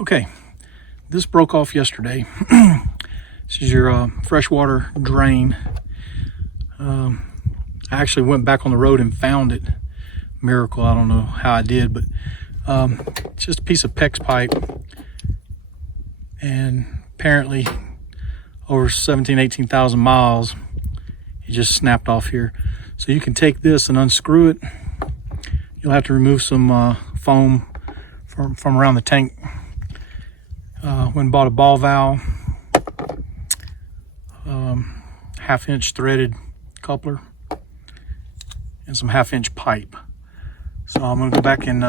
Okay, this broke off yesterday. This is your freshwater drain. I actually went back on the road and found it. Miracle, I don't know how I did, but it's just a piece of PEX pipe. And apparently over 18,000 miles, it just snapped off here. So you can take this and unscrew it. You'll have to remove some foam from around the tank. Went and bought a ball valve, 1/2-inch threaded coupler, and some 1/2-inch pipe. So I'm going to go back and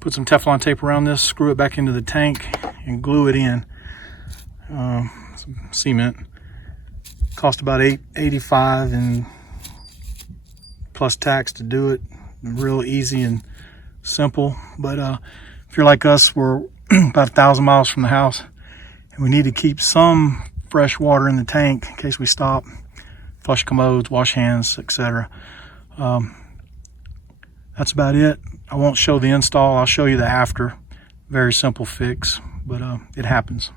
put some Teflon tape around this, screw it back into the tank, and glue it in. Some cement. Cost about $8.85 and plus tax to do it. Real easy and simple. But if you're like us, we're about 1,000 miles from the house, and we need to keep some fresh water in the tank in case we stop, flush commodes, wash hands, etc. That's about it. I won't show the install. I'll show you the after. Very simple fix, but it happens.